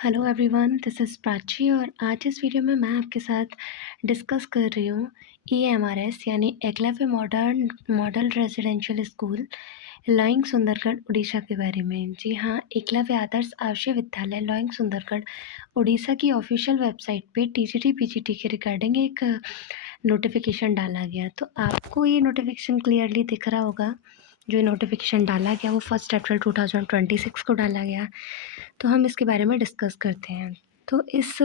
Hello everyone, this is Prachi और आज इस वीडियो में मैं आपके साथ डिस्कस कर रही हूँ EMRS यानी Eklavya model residential school Laing Sundargarh Orissa के बारे में। जी हाँ, एकलव्य आदर्श आवासीय विद्यालय लॉइंग सुंदरगढ़ उड़ीसा की ऑफिशियल वेबसाइट पे टीजीटी पीजीटी के रिगार्डिंग एक नोटिफिकेशन डाला गया। तो आपको ये नोटिफिकेशन क्लियरली दिख रहा होगा। जो ये नोटिफिकेशन डाला गया वो 1 अप्रैल 2026 को डाला गया। तो हम इसके बारे में डिस्कस करते हैं। तो इस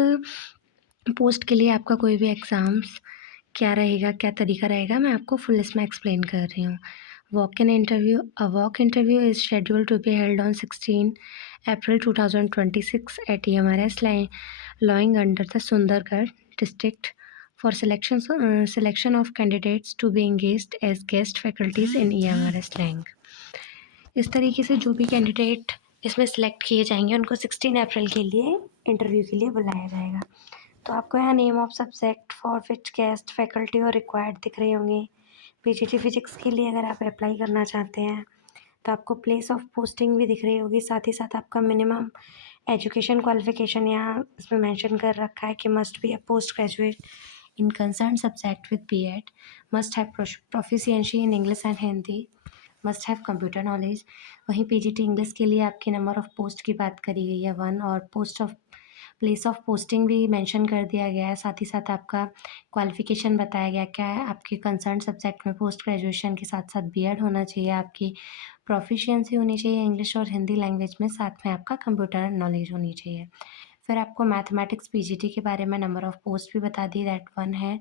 पोस्ट के लिए आपका कोई भी एग्ज़ाम्स क्या रहेगा, क्या तरीका रहेगा, मैं आपको फुल इसमें एक्सप्लेन कर रही हूँ। Walk in interview a walk interview is scheduled to be held on 16 April 2026 at EMRS lying under the Sundargarh district for selection of candidates to be engaged as guest faculties in EMRS Lang। इस तरीके से जो भी candidate इसमें select किए जाएंगे उनको 16 अप्रैल के लिए इंटरव्यू के लिए बुलाया जाएगा। तो आपको यहाँ name of subject for which guest faculty और रिक्वायर्ड दिख रही होंगी। पीजीटी फिजिक्स के लिए अगर आप अप्लाई करना चाहते हैं तो आपको प्लेस ऑफ पोस्टिंग भी दिख रही होगी। साथ ही साथ आपका मिनिमम एजुकेशन क्वालिफिकेशन यहाँ इसमें मेंशन कर रखा है कि must be a post graduate in concern subject with BEd, must have proficiency in English and Hindi, must have computer knowledge. वहीं पीजीटी इंग्लिश के लिए आपके नंबर ऑफ पोस्ट की बात करी गई है 1 और प्लेस ऑफ पोस्टिंग भी मेंशन कर दिया गया है। साथ ही साथ आपका क्वालिफिकेशन बताया गया क्या है। आपके कंसर्न सब्जेक्ट में पोस्ट ग्रेजुएशन के साथ साथ बीएड होना चाहिए, आपकी प्रोफिशिएंसी होनी चाहिए इंग्लिश और हिंदी लैंग्वेज में, साथ में आपका कंप्यूटर नॉलेज होनी चाहिए। फिर आपको मैथमेटिक्स पीजीटी के बारे में नंबर ऑफ पोस्ट भी बता दी, दैट 1 है,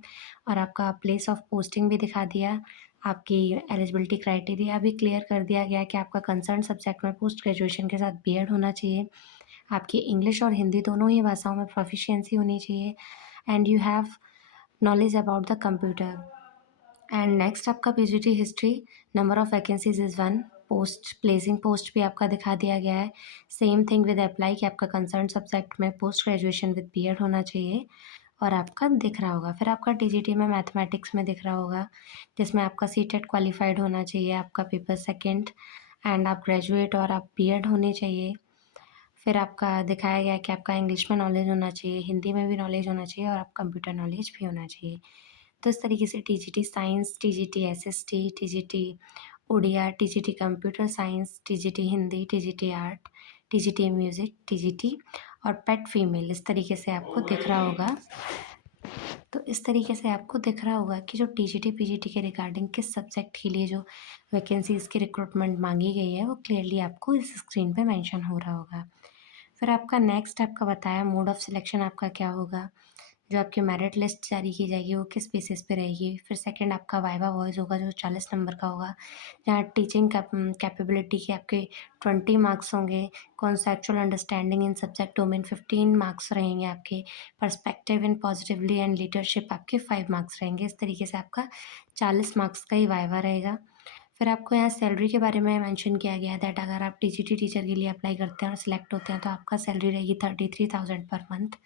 और आपका प्लेस ऑफ पोस्टिंग भी दिखा दिया। आपकी एलिजिबिलिटी क्राइटेरिया भी क्लियर कर दिया गया कि आपका कंसर्न सब्जेक्ट में पोस्ट ग्रेजुएशन के साथ बीएड होना चाहिए, आपकी इंग्लिश और हिंदी दोनों ही भाषाओं में प्रोफिशिएंसी होनी चाहिए, and you have knowledge about the computer. And next आपका PGT history, number of vacancies is 1, post placing post भी आपका दिखा दिया गया है। सेम थिंग विद अप्लाई कि आपका कंसर्न सब्जेक्ट में पोस्ट ग्रेजुएशन विद बीएड होना चाहिए और आपका दिख रहा होगा। फिर आपका टीजीटी में मैथमेटिक्स में दिख रहा होगा जिसमें आपका सीटेट क्वालिफाइड होना चाहिए, आपका पेपर सेकंड, एंड आप ग्रेजुएट और आप बीएड होने चाहिए। फिर आपका दिखाया गया कि आपका इंग्लिश में नॉलेज होना चाहिए, हिंदी में भी नॉलेज होना चाहिए और आप कंप्यूटर नॉलेज भी होना चाहिए। तो इस तरीके से TGT science, TGT SST, TGT Odia, TGT computer science, TGT Hindi, TGT art, TGT music, TGT और पेट फीमेल, इस तरीके से आपको दिख रहा होगा। तो इस तरीके से आपको दिख रहा होगा कि जो टीजीटी पीजीटी के रिगार्डिंग किस सब्जेक्ट के लिए जो वैकेंसीज़ की रिक्रूटमेंट मांगी गई है वो क्लियरली आपको इस स्क्रीन पे मेंशन हो रहा होगा। फिर आपका नेक्स्ट आपका बताया मोड ऑफ सिलेक्शन आपका क्या होगा, जो आपकी मेरिट लिस्ट जारी की जाएगी वो किस बेसिस पे रहेगी। फिर सेकंड आपका वाइवा वॉइस होगा जो 40 नंबर का होगा, जहाँ टीचिंग कैपेबिलिटी के आपके 20 मार्क्स होंगे, conceptual understanding in subject domain 15 marks रहेंगे आपके, perspective in positively and leadership आपके 5 मार्क्स रहेंगे। इस तरीके से आपका 40 मार्क्स का ही वाइवा रहेगा। फिर आपको यहाँ सैलरी के बारे में मेंशन किया गया है दैट अगर आप टीजीटी टीचर के लिए अप्लाई करते हैं और सिलेक्ट होते हैं तो आपका सैलरी रहेगी 33,000 पर मंथ।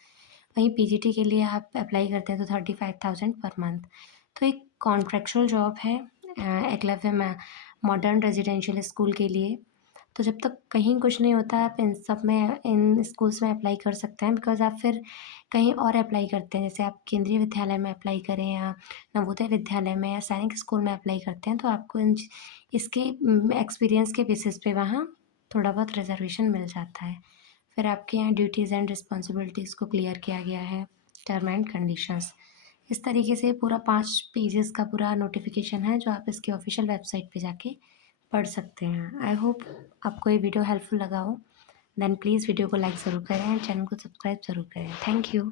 वहीं पीजीटी के लिए आप अप्लाई करते हैं तो 35,000 पर मंथ। तो एक कॉन्ट्रेक्चुअल जॉब है एकलव्य मॉडर्न रेजिडेंशियल स्कूल के लिए। तो जब तक कहीं कुछ नहीं होता आप इन सब में इन स्कूल्स में अप्लाई कर सकते हैं, बिकॉज़ आप फिर कहीं और अप्लाई करते हैं, जैसे आप केंद्रीय विद्यालय में अप्लाई करें या नवोदय विद्यालय में या सैनिक स्कूल में अप्लाई करते हैं तो आपको इसके एक्सपीरियंस के बेसिस पे वहाँ थोड़ा बहुत रिजर्वेशन मिल जाता है। फिर आपके यहाँ ड्यूटीज़ एंड रिस्पॉन्सिबिलिटीज़ को क्लियर किया गया है, टर्म एंड कंडीशंस। इस तरीके से पूरा 5 पेजेस का पूरा नोटिफिकेशन है जो आप इसकी ऑफिशियल वेबसाइट पे जाके पढ़ सकते हैं। आई होप आपको ये वीडियो हेल्पफुल लगा हो। देन प्लीज़ वीडियो को लाइक ज़रूर करें एंड चैनल को सब्सक्राइब ज़रूर करें। Thank you.